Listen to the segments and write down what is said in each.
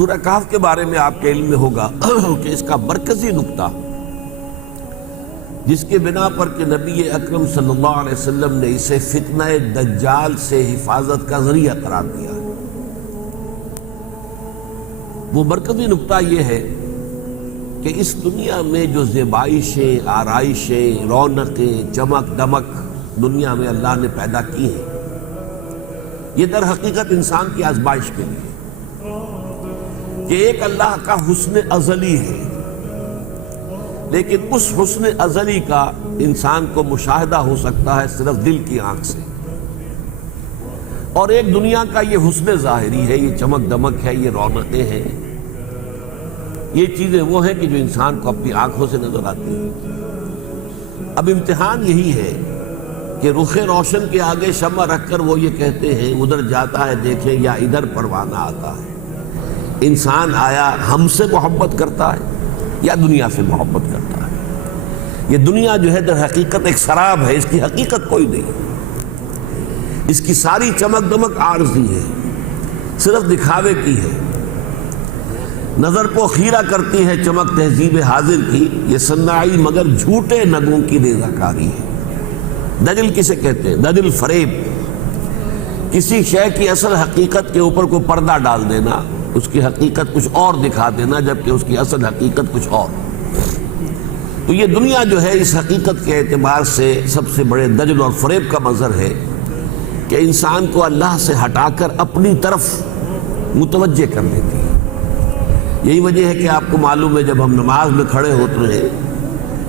سورہ کہف کے بارے میں آپ کے علم میں ہوگا کہ اس کا مرکزی نقطہ جس کے بنا پر کہ نبی اکرم صلی اللہ علیہ وسلم نے اسے فتنہ دجال سے حفاظت کا ذریعہ قرار دیا ہے، وہ مرکزی نقطہ یہ ہے کہ اس دنیا میں جو زیبائشیں، آرائشیں، رونقیں، چمک دمک دنیا میں اللہ نے پیدا کی ہیں، یہ در حقیقت انسان کی آزمائش کے لیے کہ ایک اللہ کا حسن ازلی ہے، لیکن اس حسن ازلی کا انسان کو مشاہدہ ہو سکتا ہے صرف دل کی آنکھ سے، اور ایک دنیا کا یہ حسن ظاہری ہے، یہ چمک دمک ہے، یہ رونقیں ہیں، یہ چیزیں وہ ہیں کہ جو انسان کو اپنی آنکھوں سے نظر آتی ہیں۔ اب امتحان یہی ہے کہ رخ روشن کے آگے شمع رکھ کر وہ یہ کہتے ہیں ادھر جاتا ہے دیکھیں یا ادھر پروانہ آتا ہے، انسان آیا ہم سے محبت کرتا ہے یا دنیا سے محبت کرتا ہے؟ یہ دنیا جو ہے در حقیقت ایک سراب ہے، اس کی حقیقت کوئی نہیں، اس کی ساری چمک دمک عارضی ہے، صرف دکھاوے کی ہے، نظر کو خیرہ کرتی ہے چمک تہذیب حاضر کی، یہ صناعی مگر جھوٹے نگوں کی ریزہ کاری ہے۔ دجل کسے کہتے ہیں؟ دجل فریب، کسی شے کی اصل حقیقت کے اوپر کوئی پردہ ڈال دینا، اس کی حقیقت کچھ اور دکھا دینا جبکہ اس کی اصل حقیقت کچھ اور۔ تو یہ دنیا جو ہے اس حقیقت کے اعتبار سے سب سے بڑے دجل اور فریب کا مظہر ہے کہ انسان کو اللہ سے ہٹا کر اپنی طرف متوجہ کر دیتی ہے۔ یہی وجہ ہے کہ آپ کو معلوم ہے جب ہم نماز میں کھڑے ہوتے ہیں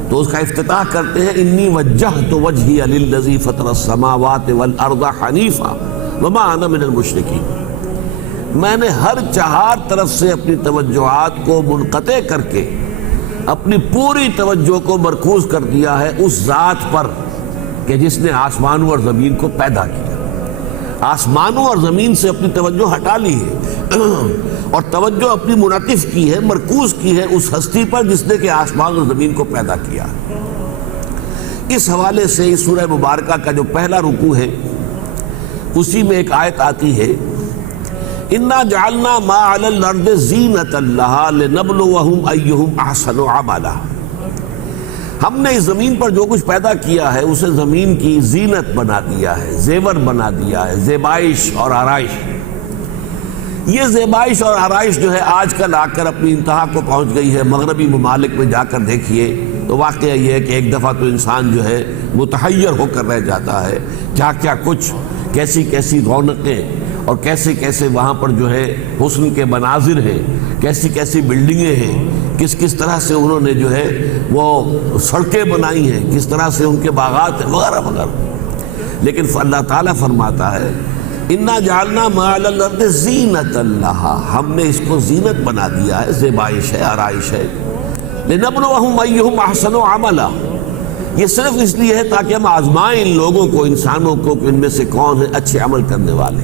تو اس کا افتتاح کرتے ہیں انی وجہت وجہی للذی فطر السماوات والارض حنیفا وما انا من المشرکین، میں نے ہر چہار طرف سے اپنی توجہات کو منقطع کر کے اپنی پوری توجہ کو مرکوز کر دیا ہے اس ذات پر کہ جس نے آسمانوں اور زمین کو پیدا کیا۔ آسمانوں اور زمین سے اپنی توجہ ہٹا لی ہے اور توجہ اپنی منعطف کی ہے، مرکوز کی ہے اس ہستی پر جس نے کہ آسمان اور زمین کو پیدا کیا۔ اس حوالے سے اس سورہ مبارکہ کا جو پہلا رکوع ہے اسی میں ایک آیت آتی ہے اِنَّا جَعَلْنَا مَا عَلَى الْأَرْضِ زِينَةً لَهَا لِنَبْلُوَهُمْ أَيُّهُمْ أَحْسَنُ عَمَلًا، ہم نے اس زمین پر جو کچھ پیدا کیا ہے اسے زمین کی زینت بنا دیا ہے، زیور بنا دیا ہے، زیبائش اور آرائش۔ یہ زیبائش اور آرائش جو ہے آج کل آ کر اپنی انتہا کو پہنچ گئی ہے۔ مغربی ممالک میں جا کر دیکھیے تو واقعہ یہ ہے کہ ایک دفعہ تو انسان جو ہے متحیر ہو کر رہ جاتا ہے، کیا کیا کچھ، کیسی کیسی رونقیں اور کیسے کیسے وہاں پر جو ہے حسن کے مناظر ہیں، کیسی کیسی بلڈنگیں ہیں، کس کس طرح سے انہوں نے جو ہے وہ سڑکیں بنائی ہیں، کس طرح سے ان کے باغات ہیں وغیرہ وغیرہ۔ لیکن اللہ تعالیٰ فرماتا ہے اِنَّا جَعَلْنَا مَا عَلَى الْأَرْضِ زِينَةً لَهَا، ہم نے اس کو زینت بنا دیا ہے، زیبائش ہے، آرائش ہے، لِنَبْلُوَهُمْ أَيُّهُمْ أَحْسَنُ عَمَلًا، یہ صرف اس لیے ہے تاکہ ہم آزمائیں ان لوگوں کو، انسانوں کو کہ ان میں سے کون ہیں اچھے عمل کرنے والے۔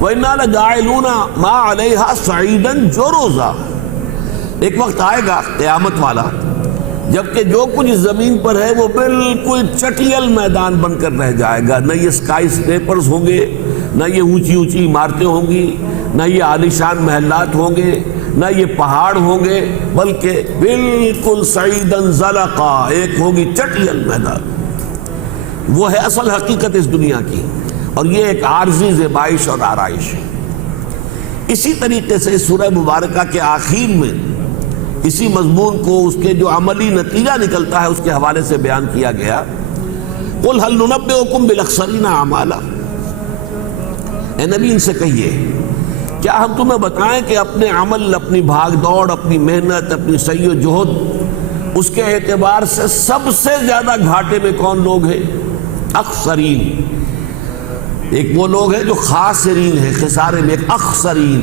وَإِنَّا لَجَاعِلُونَ مَا عَلَيْهَا صَعِيدًا جُرُزًا، ایک وقت آئے گا قیامت والا جبکہ جو کچھ اس زمین پر ہے وہ بالکل چٹیل میدان بن کر رہ جائے گا، نہ یہ اسکائی اسکریپرز ہوں گے، نہ یہ اونچی اونچی عمارتیں ہوں گی، نہ یہ عالیشان محلات ہوں گے، نہ یہ پہاڑ ہوں گے، بلکہ بالکل صعیداً زلقا، ایک ہوگی چٹیل میدان۔ وہ ہے اصل حقیقت اس دنیا کی، اور یہ ایک عارضی زیبائش اور آرائش ہے۔ اسی طریقے سے سورہ مبارکہ کے آخر میں اسی مضمون کو اس کے جو عملی نتیجہ نکلتا ہے اس کے حوالے سے بیان کیا گیا قُلْ هَلْ نُنَبِّئُكُمْ بِالْأَخْسَرِينَ أَعْمَالًا، اے نبی ان سے کہیے کیا ہم تمہیں بتائیں کہ اپنے عمل، اپنی بھاگ دوڑ، اپنی محنت، اپنی سعی و جہد، اس کے اعتبار سے سب سے زیادہ گھاٹے میں کون لوگ ہیں؟ اخسرین، ایک وہ لوگ ہیں جو خاسرین ہیں، خسارے میں، ایک اخسرین،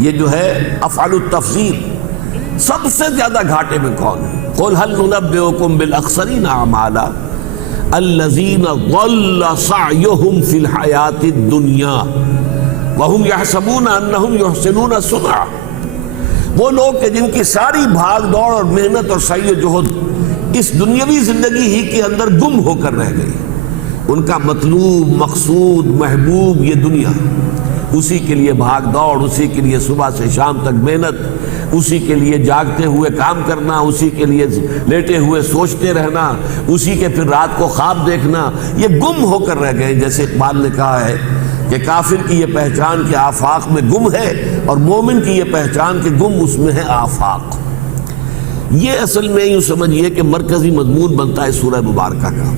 یہ جو ہے افعال التفضیل، سب سے زیادہ گھاٹے میں کون ہے؟ قُلْ هَلْ نُنَبِّئُكُمْ بِالْأَخْسَرِينَ أَعْمَالًا الَّذِينَ ضَلَّ سَعْيُهُمْ فِي الْحَيَاةِ الدُّنْيَا وَهُمْ يَحْسَبُونَ أَنَّهُمْ يُحْسِنُونَ صُنْعًا، وہ لوگ کہ جن کی ساری بھاگ دوڑ اور محنت اور سعی و جہد اس دنیاوی زندگی ہی کے اندر گم ہو کر رہ گئی، ان کا مطلوب، مقصود، محبوب یہ دنیا، اسی کے لیے بھاگ دوڑ، اسی کے لیے صبح سے شام تک محنت، اسی کے لیے جاگتے ہوئے کام کرنا، اسی کے لیے لیٹے ہوئے سوچتے رہنا، اسی کے پھر رات کو خواب دیکھنا، یہ گم ہو کر رہ گئے۔ جیسے اقبال نے کہا ہے کہ کافر کی یہ پہچان کہ آفاق میں گم ہے، اور مومن کی یہ پہچان کہ گم اس میں ہے آفاق۔ یہ اصل میں یوں سمجھیے کہ مرکزی مضمون بنتا ہے سورہ مبارکہ کا۔